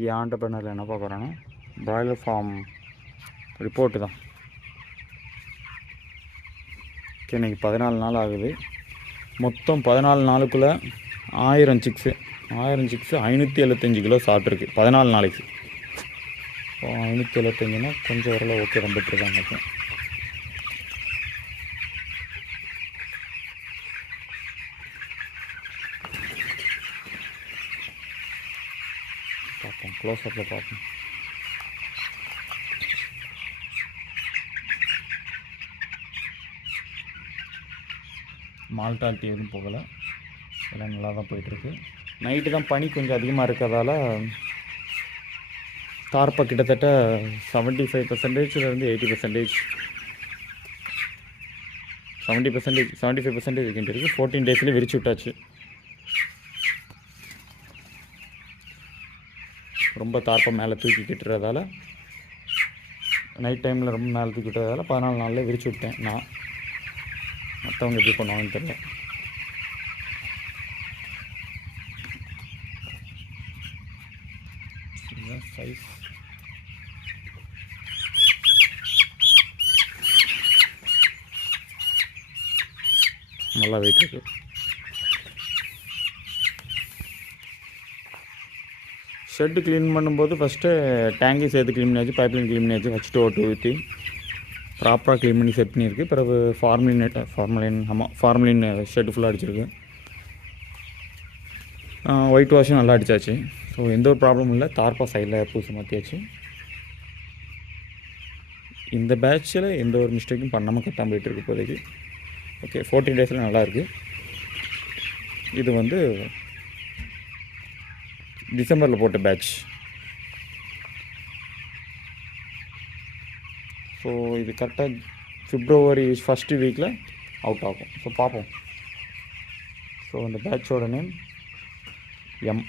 இன்றைக்கி ஆண்டர்பிரனரில் என்ன பார்க்குறோன்னா broiler form report தான். ஓகே, இன்றைக்கி 14 நாள் ஆகுது. மொத்தம் 14 நாளுக்குள்ளே 1000 சிக்ஸு 575 கிலோ சாப்பிட்ருக்கு 14 நாளைக்கு. ஸோ 575னா கொஞ்சம் ஓரளவு ஓகே தான், பெட்ரு தான் நினைக்கிறேன். பார்ப்போம், க்ளோஸ்அப்பில் பார்ப்போம். மால்டாலிட்டி எதுவும் போகலை, எல்லாம் நல்லா தான் போயிட்டுருக்கு. நைட்டு தான் பனி கொஞ்சம் அதிகமாக இருக்கிறதால தார்ப்பை கிட்டத்தட்ட 75%லேருந்து 80%, 75% இருக்கின்ற இருக்குது. 14 டேஸ்லேயே விரிச்சு விட்டாச்சு. ரொம்ப தார்ப்பை மேலே தூக்கி கிட்டுறதால, நைட் டைமில் ரொம்ப மேலே தூக்கி விட்டதால 14 நாளில் விரிச்சு விட்டேன் நான். மற்றவங்க எப்படி பண்ணுவாங்கன்னு தெரியல. சைஸ் நல்லா வெயிட் இருக்குது. ஷெட்டு க்ளீன் பண்ணும்போது ஃபஸ்ட்டு டேங்கி சேர்த்து க்ளீன் பண்ணியாச்சு, பைப்லைன் க்ளீன் பண்ணியாச்சு, ஃபஸ்ட்டு ஓட்டு ஊற்றி ப்ராப்பராக க்ளீன் பண்ணி செட் பண்ணியிருக்கு. பிறகு ஃபார்மலின் ஷெட்டு ஃபுல்லாக அடிச்சிருக்கு. ஒயிட் வாஷும் நல்லா அடித்தாச்சு. ஸோ எந்த ஒரு ப்ராப்ளமும் இல்லை. தார்ப்பா சைடில் பூசி மாற்றியாச்சு. இந்த பேட்சில் எந்த ஒரு மிஸ்டேக்கும் பண்ணாமல் கட்டாமல் போயிட்டுருக்கு இப்போதைக்கு. ஓகே, 14 டேஸில் நல்லாயிருக்கு. இது வந்து டிசம்பரில் போட்ட பேட்ச். ஸோ இது கரெக்டாக பிப்ரவரி ஃபஸ்ட்டு வீக்கில் அவுட் ஆகும். ஸோ பார்ப்போம். ஸோ அந்த பேட்சோட நேம் எம்.